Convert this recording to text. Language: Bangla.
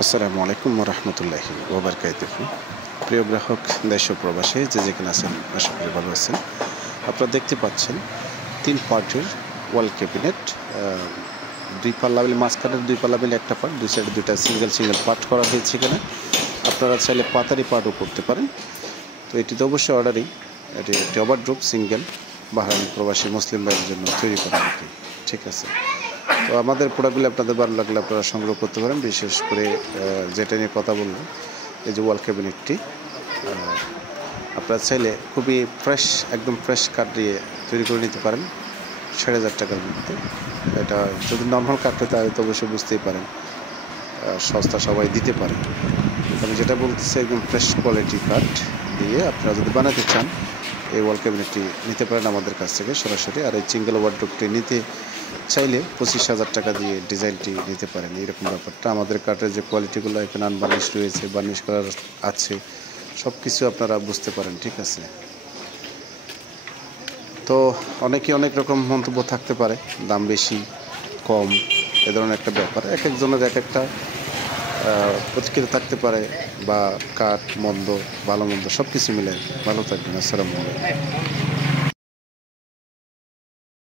আসসালামু আলাইকুম ওয়া রাহমাতুল্লাহি ওয়া বারাকাতুহু। প্রিয় গ্রাহক দেশ ও প্রবাসে যে যেখানে আছেন আশা করি ভালো আছেন। আপনারা দেখতে পাচ্ছেন 3 পার্টের ওয়াল ক্যাবিনেট, দুই পাল্লা মিলে মাঝখানের দুই পাল্লা মিলে একটা পার্ট, দুই সাইডে দুইটা সিঙ্গেল পার্ট করা হয়েছে এখানে। আপনারা চাইলে পাতারি পার্টও করতে পারেন। তো এটি তো অবশ্যই অর্ডারিং। এটি একটি ওভারড্রপ সিঙ্গেল বাহরাইন প্রবাসী মুসলিম ভাইয়ের জন্য তৈরি করা আর কি। ঠিক আছে। তো আমাদের প্রোডাক্টগুলো আপনাদের ভালো লাগলে আপনারা সংগ্রহ করতে পারেন। বিশেষ করে যেটা নিয়ে কথা বলবো, এই যে ওয়াল ক্যাবিনেটটি আপনারা চাইলে খুবই ফ্রেশ, একদম ফ্রেশ কাঠ দিয়ে তৈরি করে নিতে পারেন ৬,০০০ টাকার মধ্যে। এটা যদি নর্মাল কাঠ হয় তাহলে তো অবশ্যই বুঝতেই পারেন সস্তা সবাই দিতে পারে। আমি যেটা বলতেছি একদম ফ্রেশ কোয়ালিটি কাঠ দিয়ে আপনারা যদি বানাতে চান এই ওয়াল ক্যাবিনেটটি নিতে পারেন আমাদের কাছ থেকে সরাসরি। আর এই সিঙ্গেল ওয়ার্ডরোবটি নিতে চাইলে ২৫,০০০ টাকা দিয়ে ডিজাইনটি নিতে পারেন। এইরকম ব্যাপারটা। আমাদের কাঠের যে কোয়ালিটিগুলো এখানে আনবার্নিশ রয়েছে, বার্নিশ করার আছে, সব কিছু আপনারা বুঝতে পারেন। ঠিক আছে। তো অনেকে অনেক রকম মন্তব্য থাকতে পারে, দাম বেশি কম এ ধরনের একটা ব্যাপার। এক একজনের এক একটা প্রতিক্রিয়া থাকতে পারে, বা কাঠ মন্দ ভালো মন্দ সব কিছু মিলে। ভালো থাকবেন। আসসালামু আলাইকুম।